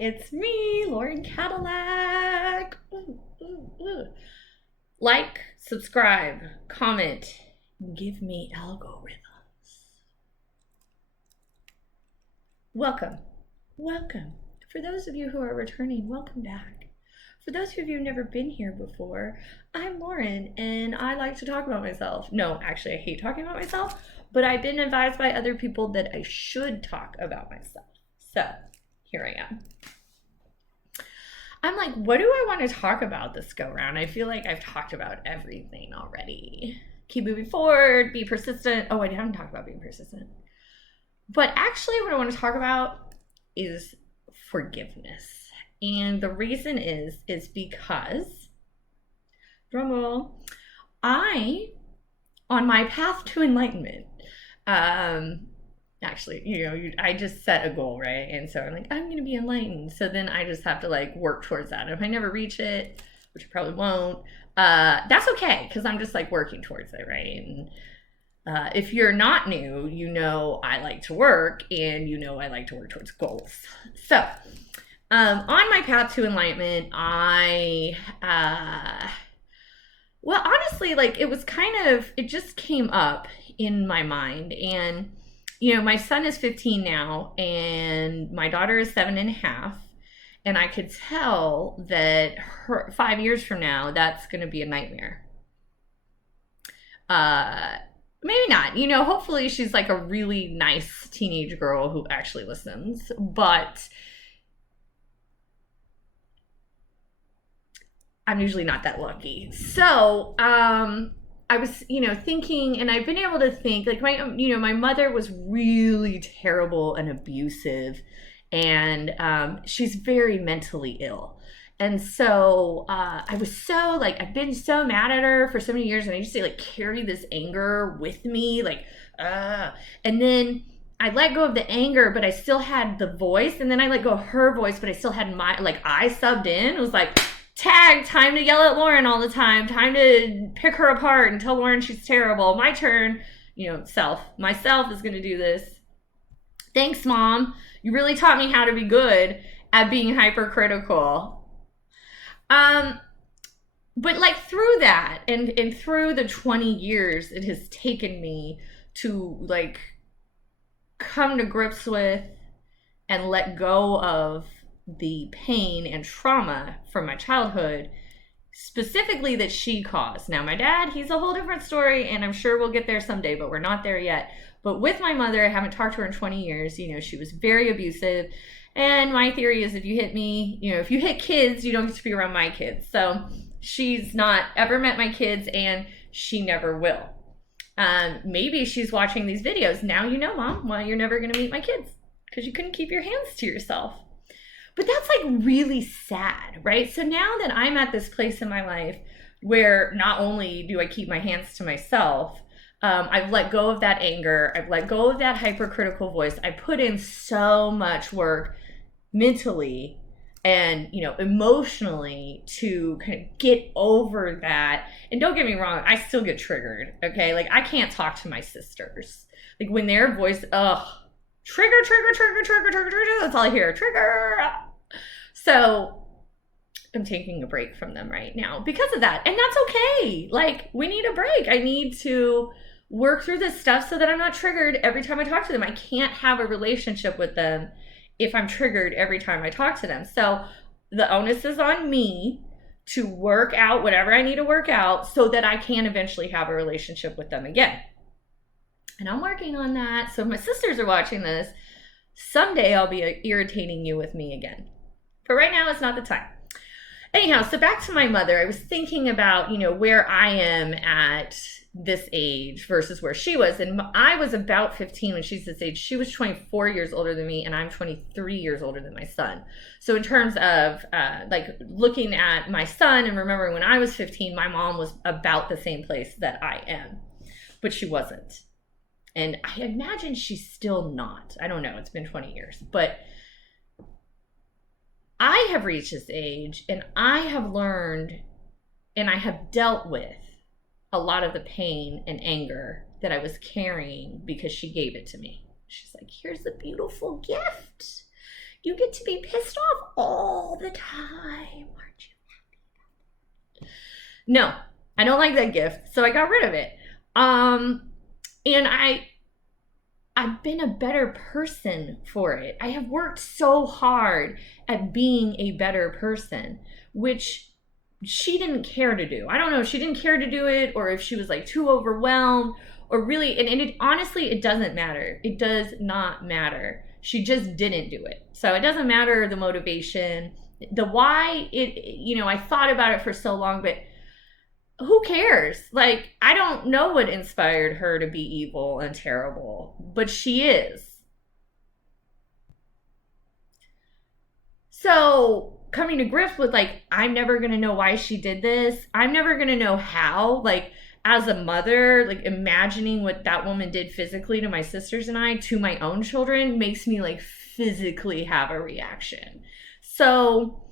it's me, Lauren Cadillac. Like, subscribe, comment, give me algorithms. Welcome. For those of you who are returning, welcome back. For those of you who've never been here before, I'm Lauren, and I like to talk about myself. No, actually, I hate talking about myself, but I've been advised by other people that I should talk about myself. So, here I am. I'm like, what do I want to talk about this go round? I feel like I've talked about everything already. Keep moving forward, be persistent. Oh, I haven't talked about being persistent. But actually, what I want to talk about is forgiveness. And the reason is because, drumroll, on my path to enlightenment, actually, I just set a goal, right? And so I'm like, I'm going to be enlightened. So then I just have to like work towards that. And if I never reach it, which I probably won't, that's okay. Cause I'm just like working towards it, right? And if you're not new, you know I like to work, and you know I like to work towards goals. So on my path to enlightenment, well, honestly, like it just came up in my mind. And my son is 15 now, and my daughter is 7.5. And I could tell that 5 years from now, that's going to be a nightmare. Maybe not. Hopefully she's like a really nice teenage girl who actually listens. But I'm usually not that lucky. So, I was, thinking, and I've been able to think, like my mother was really terrible and abusive, and she's very mentally ill. And so I was so I've been so mad at her for so many years, and I used to carry this anger with me, and then I let go of the anger, but I still had the voice, and then I let go of her voice, but I still had I subbed in. It was like, tag, time to yell at Lauren all the time, time to pick her apart and tell Lauren she's terrible. My turn, myself is going to do this. Thanks, Mom. You really taught me how to be good at being hypercritical. But through that and through the 20 years it has taken me to come to grips with and let go of the pain and trauma from my childhood, specifically that she caused. Now, my dad, he's a whole different story, and I'm sure we'll get there someday, but we're not there yet. But with my mother, I haven't talked to her in 20 years. She was very abusive. And my theory is if you hit me, if you hit kids, you don't get to be around my kids. So she's not ever met my kids, and she never will. Maybe she's watching these videos. Now you know, Mom, why you're never going to meet my kids, because you couldn't keep your hands to yourself. But that's really sad, right? So now that I'm at this place in my life where not only do I keep my hands to myself, I've let go of that anger. I've let go of that hypercritical voice. I put in so much work mentally and, emotionally to kind of get over that. And don't get me wrong, I still get triggered, okay? I can't talk to my sisters. When their voice, trigger, that's all I hear, trigger. So I'm taking a break from them right now because of that. And that's okay. We need a break. I need to work through this stuff so that I'm not triggered every time I talk to them. I can't have a relationship with them if I'm triggered every time I talk to them. So the onus is on me to work out whatever I need to work out so that I can eventually have a relationship with them again. And I'm working on that. So if my sisters are watching this, someday I'll be irritating you with me again. But right now, it's not the time. Anyhow, so back to my mother. I was thinking about, where I am at this age versus where she was. And I was about 15 when she's this age. She was 24 years older than me, and I'm 23 years older than my son. So in terms of looking at my son and remembering when I was 15, my mom was about the same place that I am, but she wasn't. And I imagine she's still not. I don't know. It's been 20 years. But I have reached this age, and I have learned, and I have dealt with a lot of the pain and anger that I was carrying because she gave it to me. She's like, here's a beautiful gift. You get to be pissed off all the time, aren't you? No, I don't like that gift, so I got rid of it. And I've been a better person for it. I have worked so hard at being a better person, which she didn't care to do. I don't know if she didn't care to do it or if she was like too overwhelmed or really, and it honestly, it doesn't matter. It does not matter. She just didn't do it. So it doesn't matter the motivation, the why I thought about it for so long, but who cares? Like, I don't know what inspired her to be evil and terrible, but she is. So coming to grips with, like, I'm never going to know why she did this. I'm never going to know how. Like, as a mother, like, imagining what that woman did physically to my sisters and I, to my own children, makes me, like, physically have a reaction. So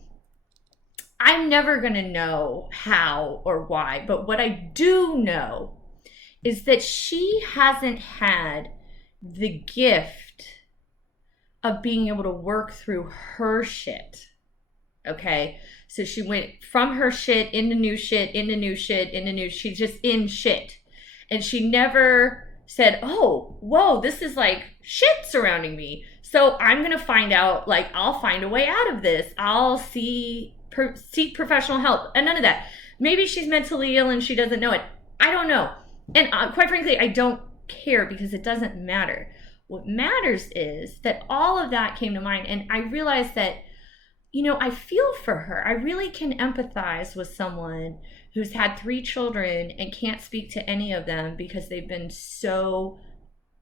I'm never going to know how or why, but what I do know is that she hasn't had the gift of being able to work through her shit. Okay? So she went from her shit into new shit, into new shit, into new, she's just in shit. And she never said, oh, whoa, this is like shit surrounding me. So I'm going to find out, like, I'll find a way out of this. I'll seek professional help, and none of that. Maybe she's mentally ill and she doesn't know it. I don't know. And quite frankly, I don't care because it doesn't matter. What matters is that all of that came to mind, and I realized that, I feel for her. I really can empathize with someone who's had 3 children and can't speak to any of them because they've been so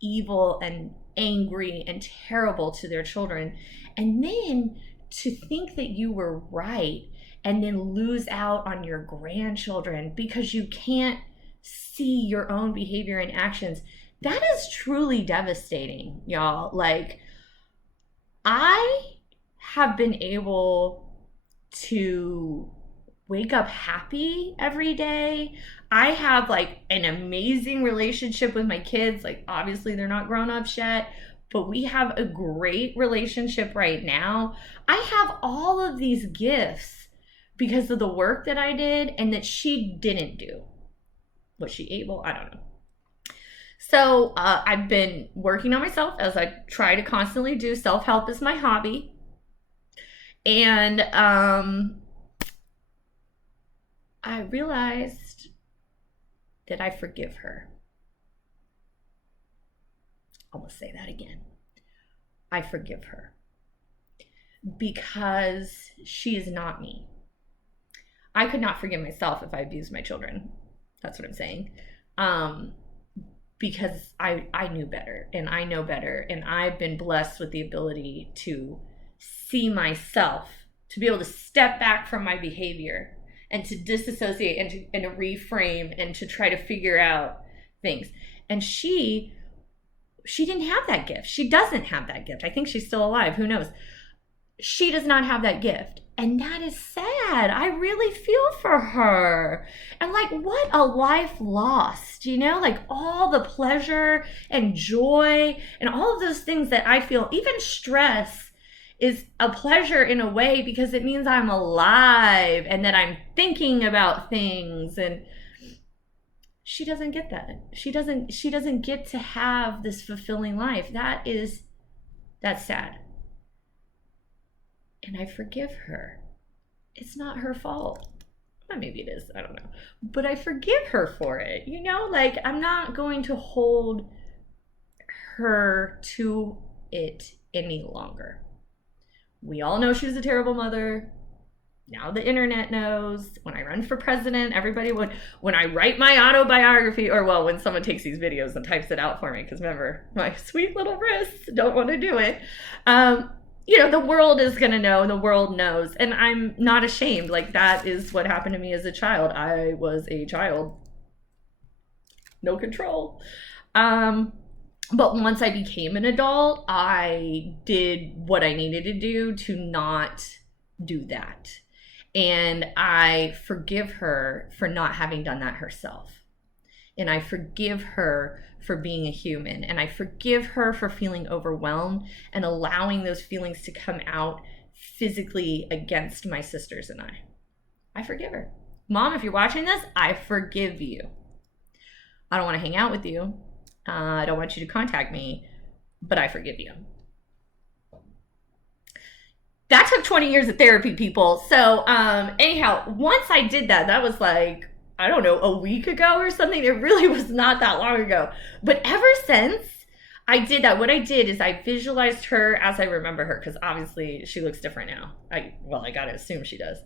evil and angry and terrible to their children. And then to think that you were right and then lose out on your grandchildren because you can't see your own behavior and actions, that is truly devastating, y'all. Like, I have been able to wake up happy every day. I have, like, an amazing relationship with my kids. Like, obviously they're not grown-ups yet, but we have a great relationship right now. I have all of these gifts because of the work that I did and that she didn't do. Was she able? I don't know. So I've been working on myself, as I try to constantly do. Self-help is my hobby. And I realized that I forgive her. I'm going to say that again. I forgive her because she is not me. I could not forgive myself if I abused my children. That's what I'm saying. Because I knew better and I know better, and I've been blessed with the ability to see myself, to be able to step back from my behavior and to disassociate and to reframe and to try to figure out things. And she didn't have that gift. She doesn't have that gift. I think she's still alive. Who knows? She does not have that gift. And that is sad. I really feel for her. And, like, what a life lost, like all the pleasure and joy and all of those things that I feel. Even stress is a pleasure in a way because it means I'm alive and that I'm thinking about things. And she doesn't get that. She doesn't get to have this fulfilling life. That's sad. And I forgive her. It's not her fault. Well, maybe it is. I don't know. But I forgive her for it. Like, I'm not going to hold her to it any longer. We all know she was a terrible mother. Now the internet knows. When I run for president, everybody would. When I write my autobiography, or, well, when someone takes these videos and types it out for me, because remember, my sweet little wrists don't want to do it. The world is going to know, and the world knows. And I'm not ashamed. Like, that is what happened to me as a child. I was a child. No control. But once I became an adult, I did what I needed to do to not do that. And I forgive her for not having done that herself. And I forgive her for being a human. And I forgive her for feeling overwhelmed and allowing those feelings to come out physically against my sisters and I. I forgive her. Mom, if you're watching this, I forgive you. I don't want to hang out with you. I don't want you to contact me, but I forgive you. That took 20 years of therapy, people. So anyhow, once I did that, that was like, I don't know, a week ago or something. It really was not that long ago. But ever since I did that, what I did is I visualized her as I remember her, because obviously she looks different now. I gotta assume she does.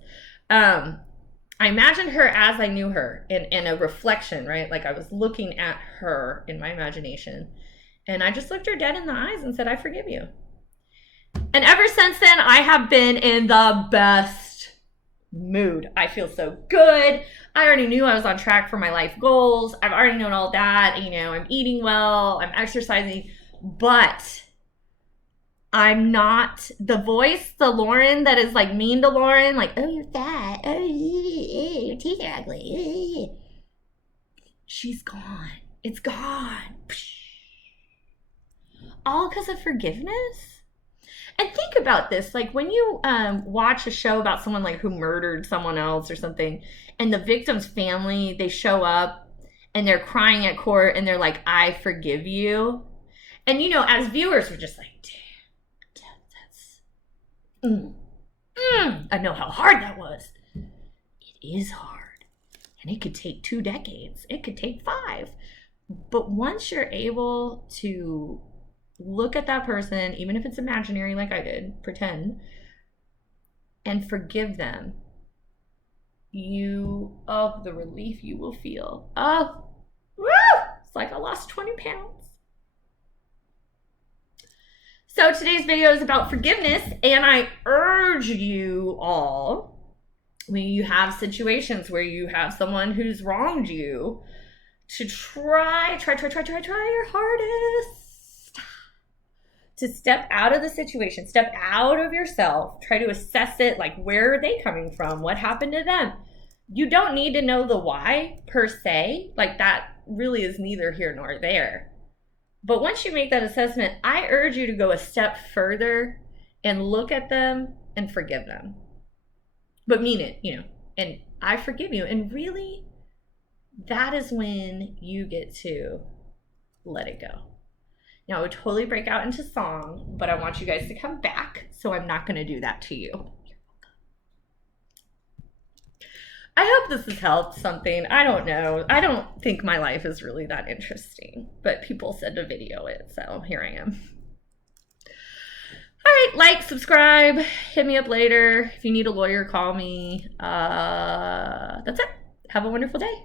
I imagined her as I knew her in a reflection, right? Like I was looking at her in my imagination. And I just looked her dead in the eyes and said, I forgive you. And ever since then, I have been in the best mood. I feel so good. I already knew I was on track for my life goals. I've already known all that. You know, I'm eating well, I'm exercising, but I'm not the voice, the Lauren that is like mean to Lauren, like, oh, you're fat. Oh, your teeth are ugly. She's gone. It's gone. All because of forgiveness. And think about this, like when you watch a show about someone like who murdered someone else or something, and the victim's family, they show up and they're crying at court and they're like, I forgive you. And you know, as viewers, we're just like, damn, that's, I know how hard that was. It is hard. And it could take 2 decades. It could take 5. But once you're able to look at that person, even if it's imaginary like I did, pretend, and forgive them, the relief you will feel. Oh, woo! It's like I lost 20 pounds. So today's video is about forgiveness, and I urge you all, when you have situations where you have someone who's wronged you, to try your hardest to step out of the situation, step out of yourself, try to assess it, like where are they coming from? What happened to them? You don't need to know the why per se, like that really is neither here nor there. But once you make that assessment, I urge you to go a step further and look at them and forgive them. But mean it, you know, and I forgive you. And really, that is when you get to let it go. Now, I would totally break out into song, but I want you guys to come back, so I'm not going to do that to you. I hope this has helped something. I don't know. I don't think my life is really that interesting, but people said to video it, so here I am. All right, like, subscribe, hit me up later. If you need a lawyer, call me. That's it. Have a wonderful day.